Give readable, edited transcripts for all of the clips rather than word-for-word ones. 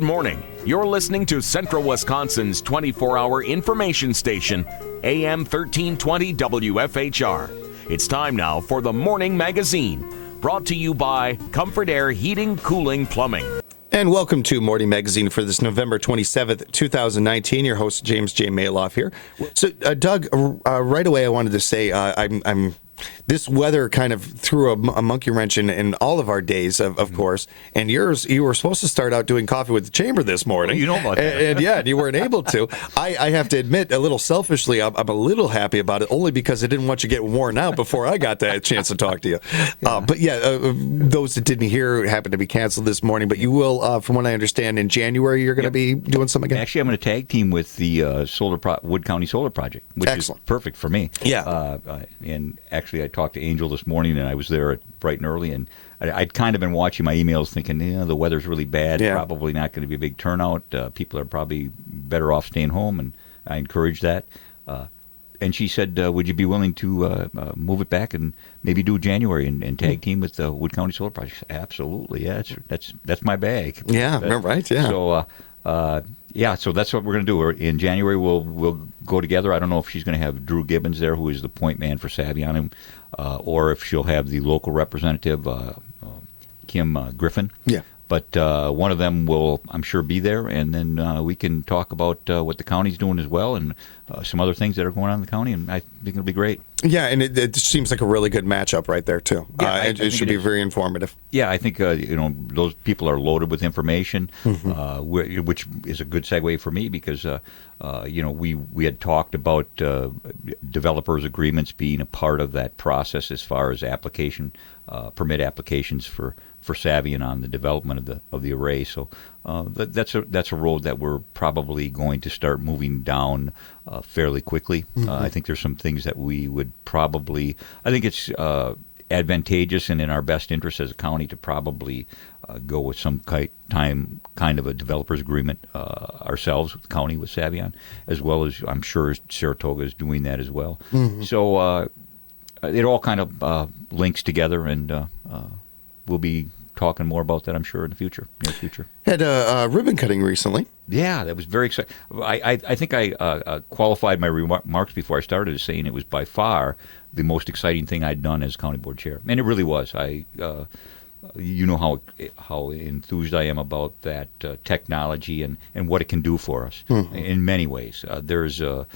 Good morning. You're listening to Central Wisconsin's 24-hour information station, AM 1320 WFHR. It's time now for the Morning Magazine, brought to you by Comfort Air Heating, Cooling, Plumbing. And welcome to Morning Magazine for this November 27th, 2019. Your host, James J. Maloff here. So, Doug, right away I wanted to say this weather kind of threw a monkey wrench in all of our days, of course. And you were supposed to start out doing coffee with the chamber this morning. You know about that. And you weren't able to. I have to admit, a little selfishly, I'm a little happy about it, only because I didn't want you to get worn out before I got that chance to talk to you. Those that didn't hear happened to be canceled this morning. But you will, from what I understand, in January, you're going to be doing something again? Actually, I'm going to tag team with the Wood County Solar Project, which Excellent. is perfect for me. Yeah. And actually, I talked to Angel this morning, and I was there bright and early, and I'd kind of been watching my emails thinking, the weather's really bad, probably not going to be a big turnout. People are probably better off staying home, and I encouraged that. And she said, would you be willing to move it back and maybe do January and tag team with the Wood County Solar Project? Absolutely, yeah, that's my bag. Yeah, right, yeah. So, so that's what we're going to do. In January, we'll go together. I don't know if she's going to have Drew Gibbons there, who is the point man for Savion, or if she'll have the local representative, Kim Griffin. Yeah. But one of them will, I'm sure, be there, and then we can talk about what the county's doing as well, and some other things that are going on in the county, and I think it'll be great. Yeah, and it seems like a really good matchup right there, too. Yeah, it should be very informative. Yeah, I think, those people are loaded with information, which is a good segue for me because, we had talked about developers' agreements being a part of that process as far as permit applications for Savion on the development of the array. So that's a road that we're probably going to start moving down fairly quickly. I think there's some things that we would probably. I think it's advantageous and in our best interest as a county to probably go with some kind of a developers agreement ourselves with the county with Savion, as well as I'm sure Saratoga is doing that as well. So it all kind of links together, and we'll be talking more about that, I'm sure, in the near future. Had a ribbon cutting recently. Yeah, that was very exciting. I think I qualified my remarks before I started as saying it was by far the most exciting thing I'd done as county board chair, and it really was. You know how enthused I am about that technology and what it can do for us in many ways. There's a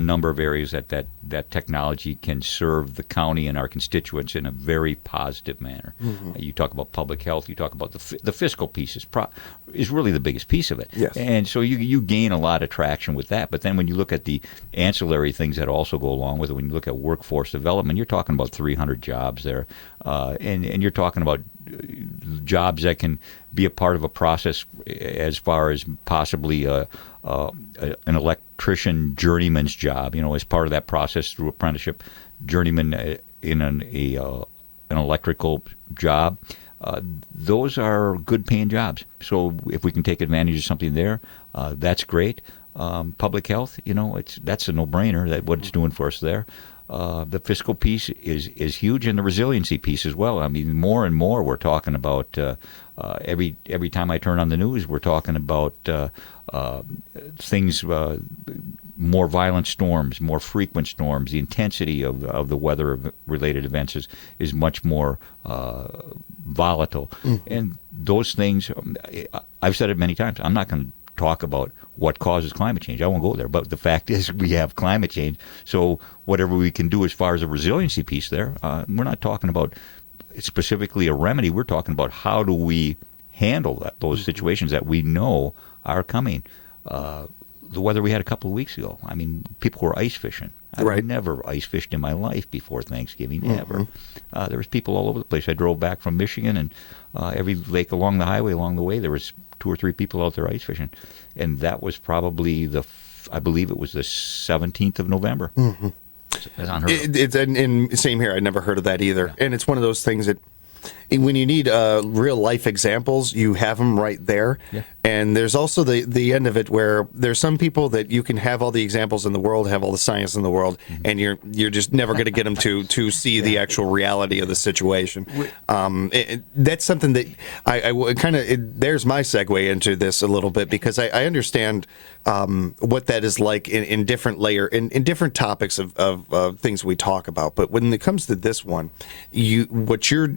number of areas that technology can serve the county and our constituents in a very positive manner. You talk about public health. You talk about the fiscal piece is really the biggest piece of it. Yes. And so you gain a lot of traction with that. But then when you look at the ancillary things that also go along with it, when you look at workforce development, you're talking about 300 jobs there, and you're talking about jobs that can be a part of a process as far as possibly an electrician journeyman's job, as part of that process through apprenticeship, journeyman in an electrical job. Those are good paying jobs. So if we can take advantage of something there, that's great. Public health, that's a no-brainer, what it's doing for us there. The fiscal piece is huge, and the resiliency piece as well. I mean, more and more we're talking about every time I turn on the news, we're talking about things, more violent storms, more frequent storms. The intensity of the weather-related events is much more volatile. And those things, I've said it many times, I'm not going to talk about what causes climate change. I won't go there. But the fact is we have climate change. So whatever we can do as far as a resiliency piece there, we're not talking about specifically a remedy. We're talking about how do we handle those situations that we know are coming. The weather we had a couple of weeks ago, I mean, people were ice fishing. I've never ice fished in my life before Thanksgiving, ever. There was people all over the place. I drove back from Michigan, and every lake along the highway, along the way, there was 2 or 3 people out there ice fishing. And that was probably I believe it was the 17th of November. It's unheard of. And same here. I'd never heard of that either. Yeah. And it's one of those things that, when you need real life examples, you have them right there. Yeah. And there's also the end of it where there's some people that you can have all the examples in the world, have all the science in the world, and you're just never going to get them to see the actual reality of the situation. That's something that I kind of there's my segue into this a little bit, because I understand what that is like in different in different topics of things we talk about. But when it comes to this one, what you're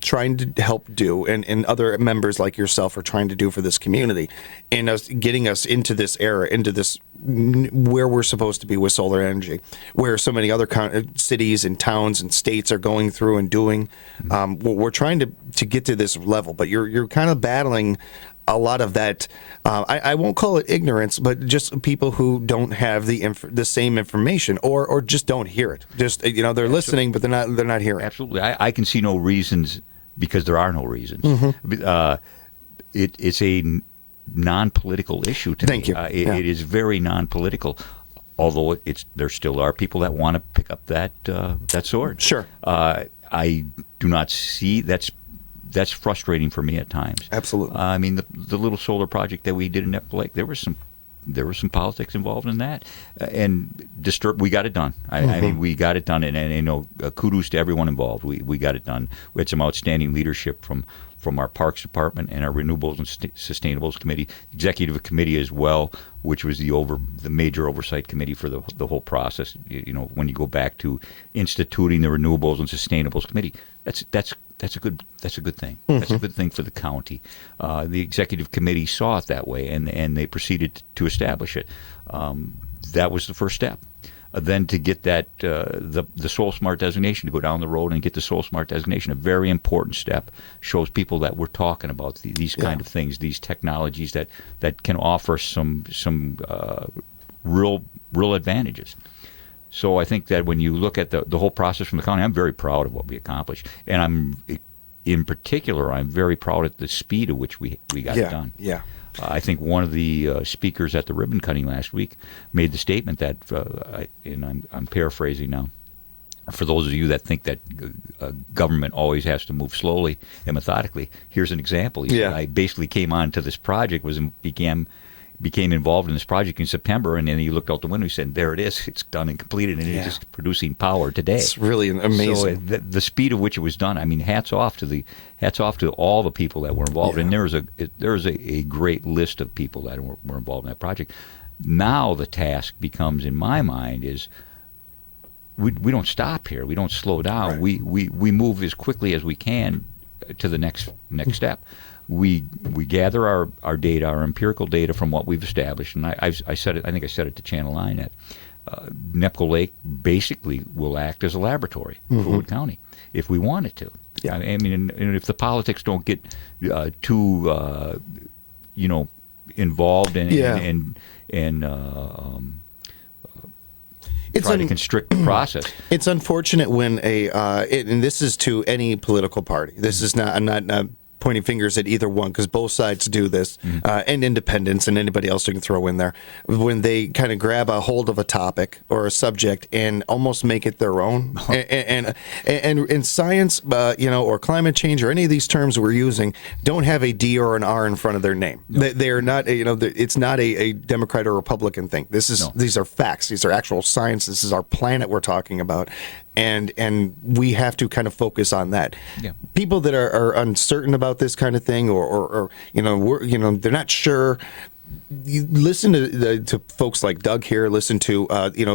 trying to help do, and other members like yourself are trying to do for this community, and us getting us into this era, into this where we're supposed to be with solar energy, where so many other cities and towns and states are going through and doing. We're trying to get to this level, but you're kind of battling a lot of that. I won't call it ignorance, but just people who don't have the same information, or just don't hear it. Just they're listening, but they're not hearing. Absolutely, I can see no reasons, because there are no reasons. It's a non-political issue to me. Thank you. It is very non-political, although there still are people that want to pick up that sword. Sure. I do not see that's frustrating for me at times. Absolutely. I mean, the little solar project that we did in Nepal Lake, there was some politics involved in that, and we got it done. I mean, we got it done, and kudos to everyone involved. We got it done. We had some outstanding leadership from our Parks Department and our Renewables and Sustainables Committee, Executive Committee as well, which was the major oversight committee for the whole process. When you go back to instituting the Renewables and Sustainables Committee, that's a good thing. That's a good thing for the county. The Executive Committee saw it that way, and they proceeded to establish it. That was the first step. Then to get that the Soul Smart designation, to go down the road and get the Soul Smart designation, a very important step, shows people that we're talking about these kind of things, these technologies that can offer some real advantages. So I think that when you look at the whole process from the county, I'm very proud of what we accomplished, and in particular, I'm very proud at the speed at which we got it done. Yeah. I think one of the speakers at the ribbon cutting last week made the statement that, and I'm paraphrasing now, for those of you that think that government always has to move slowly and methodically, here's an example. He said, I basically came on to this project, became involved in this project in September, and then he looked out the window and said, there it is, it's done and completed, and it's just producing power today. It's really amazing. So the speed at which it was done, I mean, hats off to all the people that were involved, and there's a great list of people that were involved in that project. Now the task becomes, in my mind, is we don't stop here, we don't slow down, right. we move as quickly as we can to the next step. We gather our data, our empirical data from what we've established, and I said it. I think I said it to Channel 9 that Nepco Lake basically will act as a laboratory for Wood County if we wanted to. Yeah. I mean, and if the politics don't get too involved and try to constrict the process. It's unfortunate when and this is to any political party. This is not. I'm not pointing fingers at either one, because both sides do this, and independents and anybody else you can throw in there, when they kind of grab a hold of a topic or a subject and almost make it their own. And science, or climate change, or any of these terms we're using, don't have a D or an R in front of their name. No. They are not. It's not a Democrat or Republican thing. These are facts. These are actual science. This is our planet we're talking about. And we have to kind of focus on that. Yeah. People that are uncertain about this kind of thing, or they're not sure. You listen to folks like Doug here. Listen to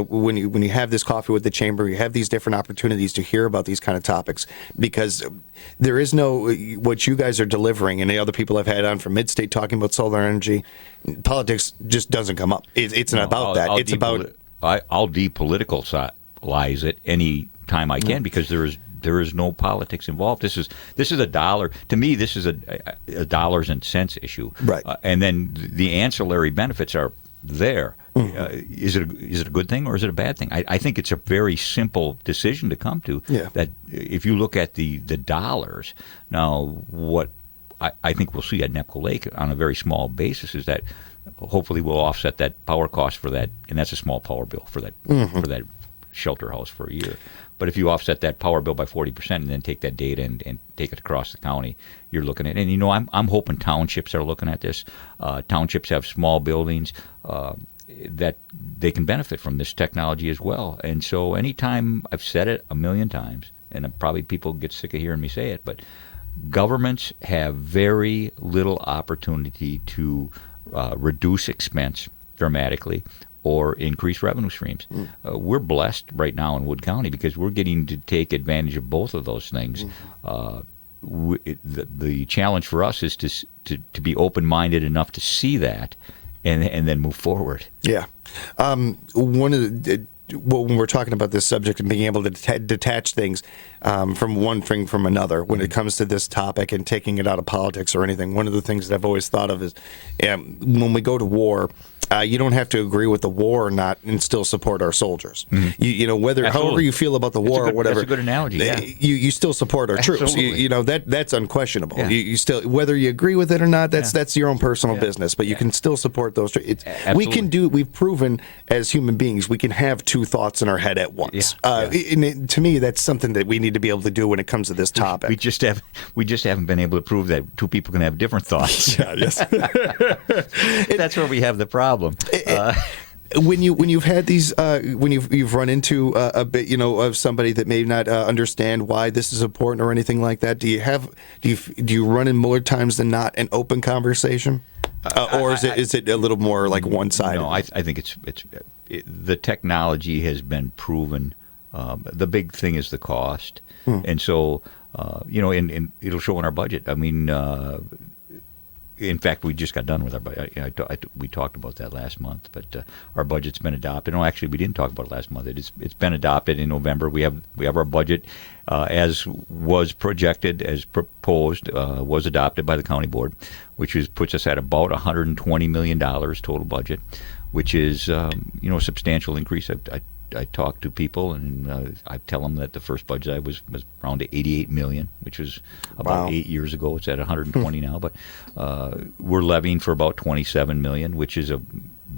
when you have this coffee with the chamber, you have these different opportunities to hear about these kind of topics, because there is no what you guys are delivering, and the other people I've had on from Midstate talking about solar energy. Politics just doesn't come up. It's not about that. It's about I'll depoliticalize it any time I can, because there is no politics involved. This is a dollar. To me, this is a dollars and cents issue. Right. And then the ancillary benefits are there. Is it a good thing or is it a bad thing? I think it's a very simple decision to come to. Yeah. That if you look at the dollars, now what I think we'll see at Nepco Lake on a very small basis is that hopefully we'll offset that power cost for that, and that's a small power bill for that for that shelter house for a year. But if you offset that power bill by 40% and then take that data and take it across the county, you're looking at, and I'm hoping townships are looking at this. Townships have small buildings that they can benefit from this technology as well. And so anytime, I've said it a million times, and probably people get sick of hearing me say it, but governments have very little opportunity to reduce expense dramatically or increase revenue streams. We're blessed right now in Wood County because we're getting to take advantage of both of those things. The challenge for us is to be open-minded enough to see that and then move forward. Yeah. One of the when we're talking about this subject and being able to detach things from one thing from another, when it comes to this topic and taking it out of politics or anything, one of the things that I've always thought of is when we go to war, you don't have to agree with the war or not and still support our soldiers. You know, whether Absolutely. however you feel about the war or whatever. That's a good analogy. Yeah. You still support our troops. Absolutely. That's unquestionable. Yeah. You still, whether you agree with it or not, that's your own personal business. But you can still support those. We can do. We've proven as human beings we can have two thoughts in our head at once. To me, that's something that we need to be able to do when it comes to this topic. We just haven't been able to prove that two people can have different thoughts. That's where we have the problem. When you've had these when you've run into a bit of somebody that may not understand why this is important or anything like that, do you run in more times than not an open conversation, or is it a little more like one-sided? No, I think the technology has been proven. The big thing is the cost, and so and it'll show in our budget. I mean. In fact, we just got done with our budget. We talked about that last month, but our budget's been adopted. No, actually, we didn't talk about it last month. It's been adopted in November. We have our budget as was projected, as proposed, was adopted by the county board, which puts us at about $120 million total budget, which is a substantial increase. I talk to people and I tell them that the first budget I was around to $88 million, which was about 8 years ago. It's at 120 now, but we're levying for about $27 million, which is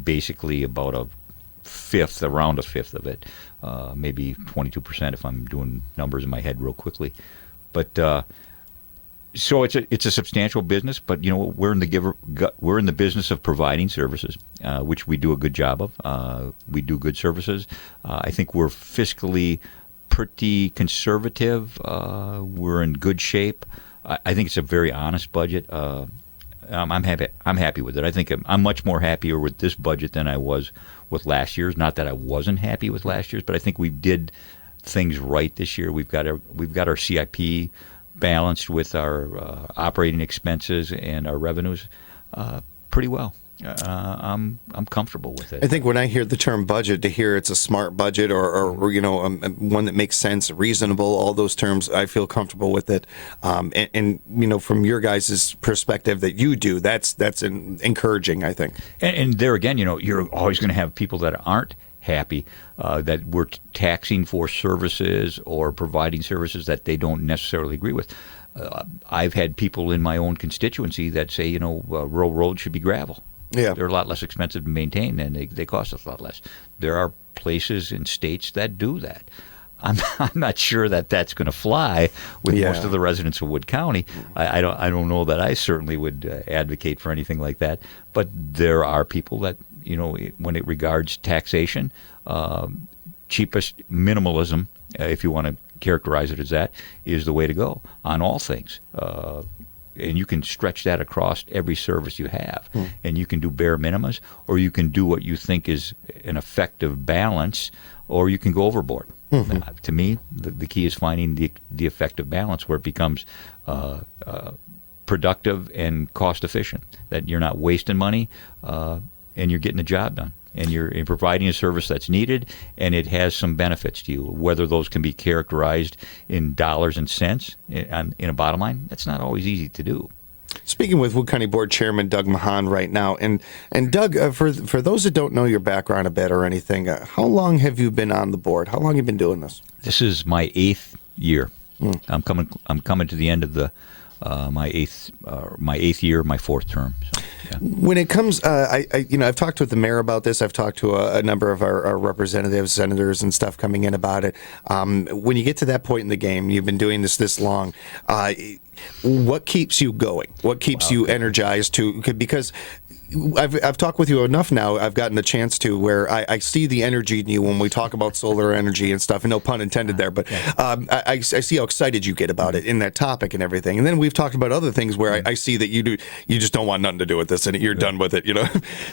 basically about around a fifth of it, maybe 22% if I'm doing numbers in my head real quickly. But so it's a substantial business, but we're in the business of providing services, which we do a good job of. We do good services. I think we're fiscally pretty conservative. We're in good shape. I think it's a very honest budget. I'm happy with it. I think I'm much more happier with this budget than I was with last year's. Not that I wasn't happy with last year's, but I think we did things right this year. We've got our CIP balanced with our operating expenses and our revenues pretty well. I'm comfortable with it. I think when I hear the term budget, to hear it's a smart budget or one that makes sense, reasonable, all those terms, I feel comfortable with it. And from your guys' perspective that you do, that's encouraging, I think. And there again, you're always going to have people that aren't happy that we're taxing for services or providing services that they don't necessarily agree with. I've had people in my own constituency that say, rural roads should be gravel. Yeah. They're a lot less expensive to maintain and they cost us a lot less. There are places in states that do that. I'm not sure that that's going to fly with most of the residents of Wood County. I don't know that I certainly would advocate for anything like that. But there are people that, when it regards taxation, cheapest minimalism, if you want to characterize it as that, is the way to go on all things. And you can stretch that across every service you have. And you can do bare minimums, or you can do what you think is an effective balance, or you can go overboard. To me, the key is finding the effective balance where it becomes productive and cost efficient, that you're not wasting money and you're getting the job done. And you're providing a service that's needed, and it has some benefits to you. Whether those can be characterized in dollars and cents in a bottom line, that's not always easy to do. Speaking with Wood County Board Chairman Doug Machon right now, and Doug, for those that don't know your background a bit or anything, how long have you been on the board? How long have you been doing this? This is my 8th year. I'm coming to the end of my eighth year, my fourth term. So, yeah. When it comes, I've talked with the mayor about this. I've talked to a number of our representatives, senators, and stuff coming in about it. When you get to that point in the game, you've been doing this long. What keeps you going? What keeps you energized because I've talked with you enough now. I've gotten the chance to where I see the energy in you when we talk about solar energy and stuff. And no pun intended there, but I see how excited you get about it in that topic and everything. And then we've talked about other things where I see that you just don't want nothing to do with this and you're done with it.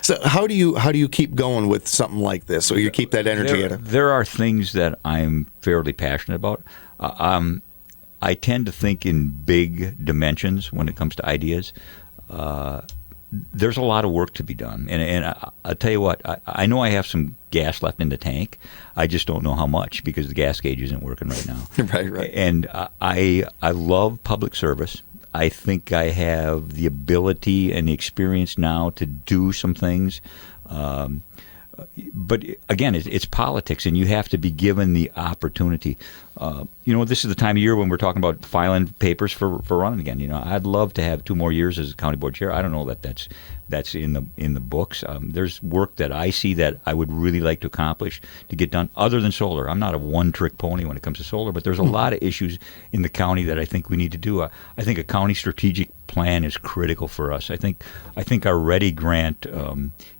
So how do you keep going with something like this, or you keep that energy in it? There are things that I'm fairly passionate about. I tend to think in big dimensions when it comes to ideas. There's a lot of work to be done. And I'll tell you what, I know I have some gas left in the tank. I just don't know how much because the gas gauge isn't working right now. Right. And I love public service. I think I have the ability and the experience now to do some things. But again, it's politics, and you have to be given the opportunity. This is the time of year when we're talking about filing papers for running again. I'd love to have 2 more years as a county board chair. I don't know that that's in the books. There's work that I see that I would really like to accomplish to get done other than solar. I'm not a one-trick pony when it comes to solar, but there's a lot of issues in the county that I think we need to do. I think a county strategic plan is critical for us. I think our Ready Grant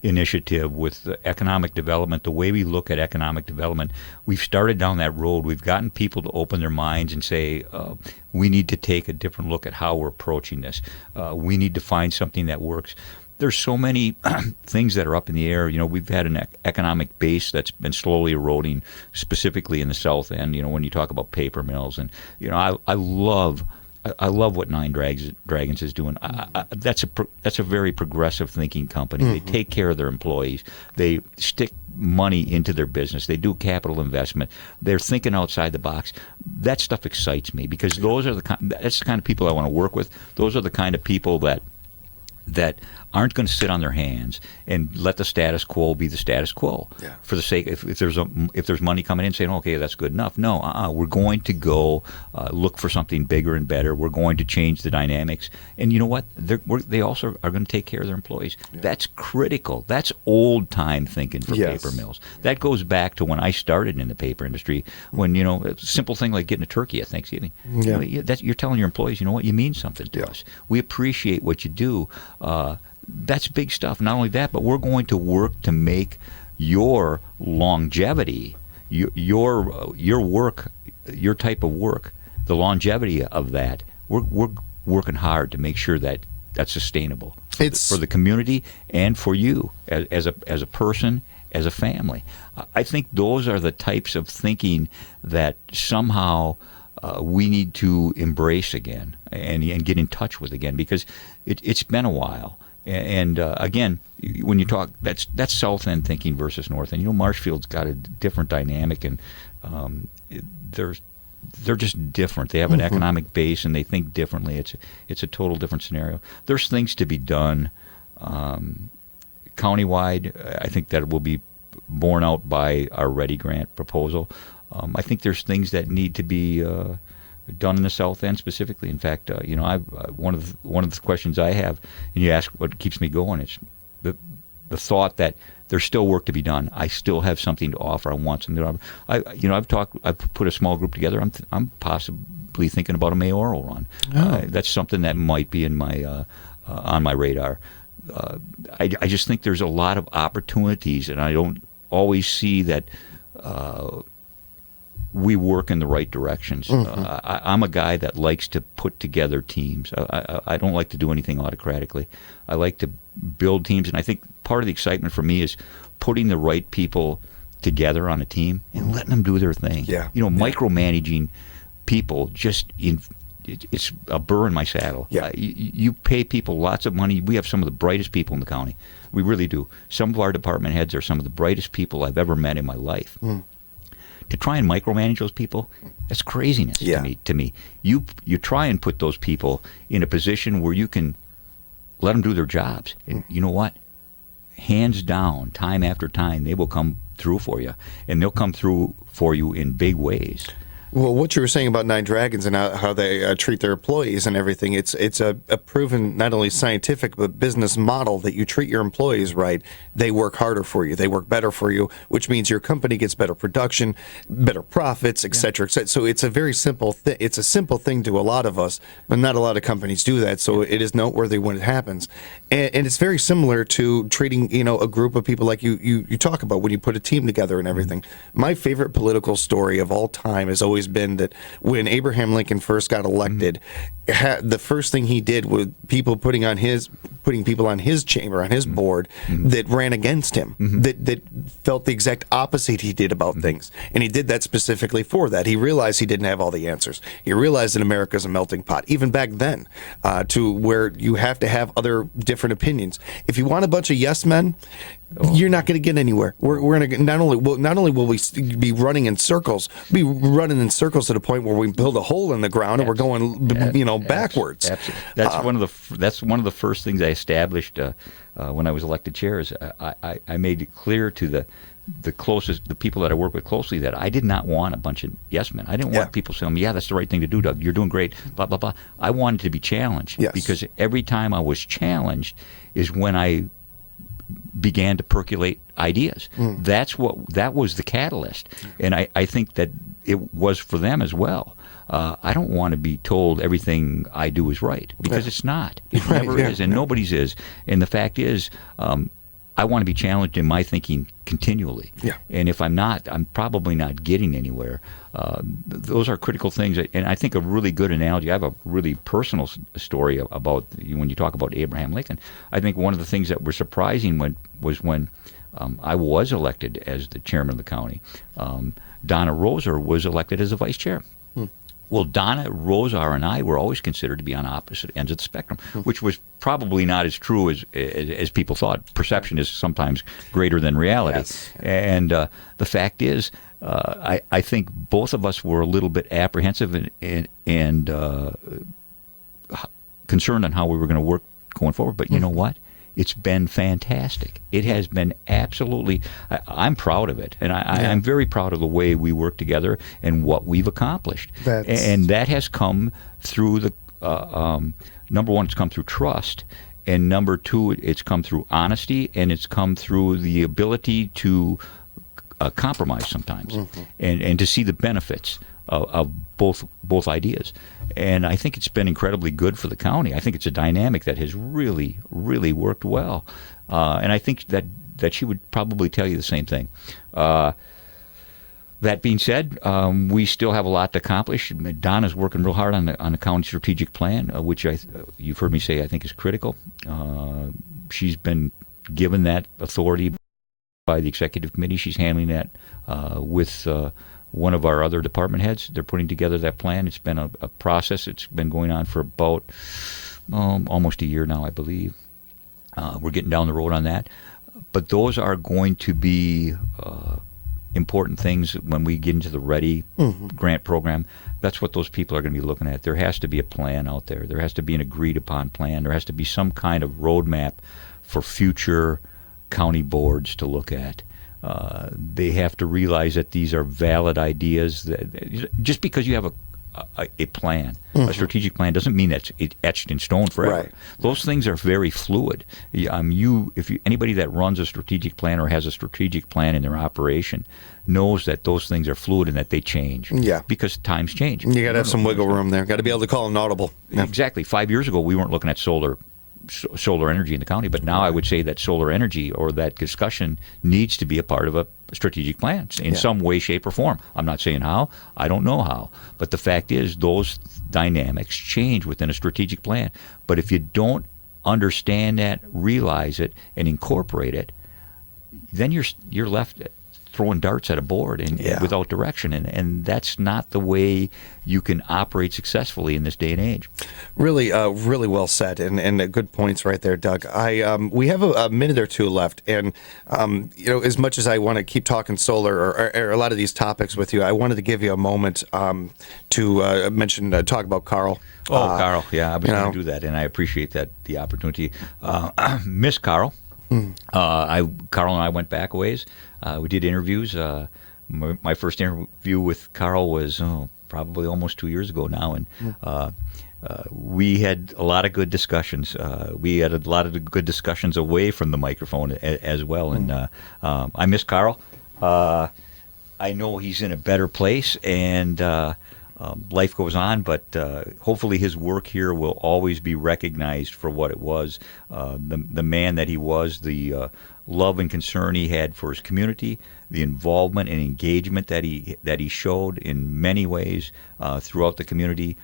initiative with the economic development, the way we look at economic development, we've started down that road. We've gotten people to open their minds and say, we need to take a different look at how we're approaching this. We need to find something that works. There's so many things that are up in the air. We've had an economic base that's been slowly eroding, specifically in the south end. When you talk about paper mills, and I love what Nine Dragons is doing. That's a very progressive thinking company. They take care of their employees. They stick money into their business. They do capital investment. They're thinking outside the box. That stuff excites me because that's the kind of people I want to work with. Those are the kind of people that aren't going to sit on their hands and let the status quo be the status quo for the sake if there's money coming in saying, okay, that's good enough. No, we're going to go look for something bigger and better. We're going to change the dynamics. And you know what? They also are going to take care of their employees. That's critical. That's old-time thinking for paper mills. That goes back to when I started in the paper industry when, a simple thing like getting a turkey at Thanksgiving. You're telling your employees, you know what, you mean something to us. We appreciate what you do. That's big stuff. Not only that, but we're going to work to make your longevity, your work, your type of work, the longevity of that. We're working hard to make sure that that's sustainable for the community and for you as a person, as a family. I think those are the types of thinking that somehow we need to embrace again and get in touch with again because it's been a while. And again, when you talk, that's South End thinking versus North End. Marshfield's got a different dynamic, and they're just different. They have an economic base, and they think differently. It's a total different scenario. There's things to be done countywide. I think that will be borne out by our Ready Grant proposal. I think there's things that need to be done in the South End specifically. In fact, one of the questions I have, and you ask what keeps me going, it's the thought that there's still work to be done. I still have something to offer. I want something to offer. I've put a small group together. I'm possibly thinking about a mayoral run. That's something that might be in my on my radar. I just think there's a lot of opportunities, and I don't always see that. We work in the right directions. I'm a guy that likes to put together teams. I don't like to do anything autocratically. I like to build teams, and I think part of the excitement for me is putting the right people together on a team and letting them do their thing. Micromanaging people it's a burr in my saddle. You pay people lots of money. We have some of the brightest people in the county. We really do. Some of our department heads are some of the brightest people I've ever met in my life. To try and micromanage those people, that's craziness to me. You try and put those people in a position where you can let them do their jobs. And you know what? Hands down, time after time, they will come through for you. And they'll come through for you in big ways. Well, what you were saying about Nine Dragons and how they treat their employees and everything, it's a proven not only scientific but business model that you treat your employees right, they work harder for you, they work better for you, which means your company gets better production, better profits, et cetera, et cetera. So it's a very simple thing. It's a simple thing to a lot of us, but not a lot of companies do that. So it is noteworthy when it happens, and it's very similar to treating a group of people like you talk about when you put a team together and everything. My favorite political story of all time has always been that when Abraham Lincoln first got elected, the first thing he did was putting people on his chamber, on his board that ran against him, that felt the exact opposite he did about things. And he did that specifically for that. He realized he didn't have all the answers. He realized that America's a melting pot, even back then, to where you have to have other different opinions. If you want a bunch of yes men, you're not going to get anywhere. We're going to not only will we be running in circles, to the point where we build a hole in the ground and we're going, backwards. Absolutely. That's one of the first things I established when I was elected chair. Is I made it clear to the people that I work with closely that I did not want a bunch of yes men. I didn't want people saying, "Yeah, that's the right thing to do, Doug. You're doing great." Blah blah blah. I wanted to be challenged because every time I was challenged is when I began to percolate ideas. That was the catalyst, and I think that it was for them as well. I don't want to be told everything I do is right, because it's not. It never is, and nobody's is. And the fact is, I want to be challenged in my thinking continually. Yeah. And if I'm not, I'm probably not getting anywhere. Those are critical things. And I think a really good analogy, I have a really personal story about when you talk about Abraham Lincoln. I think one of the things that were surprising was when I was elected as the chairman of the county. Donna Roser was elected as the vice chair. Well, Donna, Rosar, and I were always considered to be on opposite ends of the spectrum, which was probably not as true as people thought. Perception is sometimes greater than reality. Yes. And the fact is, I think both of us were a little bit apprehensive and concerned on how we were going to work going forward. But you know what? It's been fantastic. It has been absolutely, I'm proud of it. And I'm very proud of the way we work together and what we've accomplished. And that has come through number one, it's come through trust. And number two, it's come through honesty, and it's come through the ability to compromise sometimes and to see the benefits of both ideas. And I think it's been incredibly good for the county. I think it's a dynamic that has really, really worked well. And I think that she would probably tell you the same thing. That being said, we still have a lot to accomplish. Donna's working real hard on the county strategic plan, which you've heard me say I think is critical. She's been given that authority by the executive committee. She's handling that with one of our other department heads. They're putting together that plan. It's been a process. It's been going on for about almost a year now, I believe. We're getting down the road on that. But those are going to be important things when we get into the READY grant program. That's what those people are going to be looking at. There has to be a plan out there. There has to be an agreed-upon plan. There has to be some kind of roadmap for future county boards to look at. They have to realize that these are valid ideas. That just because you have a plan, a strategic plan, doesn't mean that's etched in stone forever. Right. Those things are very fluid. Anybody that runs a strategic plan or has a strategic plan in their operation knows that those things are fluid and that they change. Yeah. Because times change. You got to have some wiggle room there. Got to be able to call an audible. Yeah. Exactly. 5 years ago, we weren't looking at solar energy in the county, but now I would say that solar energy or that discussion needs to be a part of a strategic plan in some way, shape, or form. I'm not saying how. I don't know how. But the fact is those dynamics change within a strategic plan. But if you don't understand that, realize it, and incorporate it, then you're left throwing darts at a board and without direction, and that's not the way you can operate successfully in this day and age. Really, really well said, and good points right there, Doug. We have a minute or two left, and as much as I want to keep talking solar or a lot of these topics with you, I wanted to give you a moment to talk about Carl. Carl, yeah, I was going to do that, and I appreciate the opportunity. Miss Carl. Carl and I went back a ways. We did interviews. My first interview with Carl was probably almost 2 years ago now, and we had a lot of good discussions. We had a lot of good discussions away from the microphone as well, and I miss Carl. I know he's in a better place, and life goes on, but hopefully his work here will always be recognized for what it was. The man that he was, the love and concern he had for his community, the involvement and engagement that he showed in many ways throughout the community.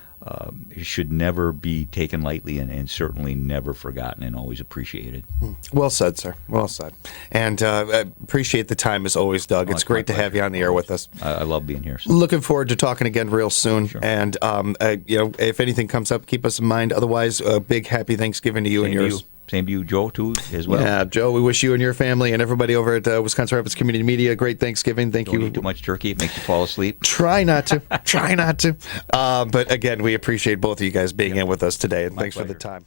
It should never be taken lightly, and certainly never forgotten, and always appreciated. Well said, sir. Well said. And I appreciate the time as always, Doug. It's great to have you on the air with us. I love being here. So. Looking forward to talking again real soon. Sure. And if anything comes up, keep us in mind. Otherwise, a big happy Thanksgiving to you and yours. Same to you, Joe, too, as well. Yeah, Joe, we wish you and your family and everybody over at Wisconsin Rapids Community Media a great Thanksgiving. Thank you. Don't eat too much turkey. It makes you fall asleep. Try not to. Try not to. But again, we appreciate both of you guys being in with us today, and thanks for the time.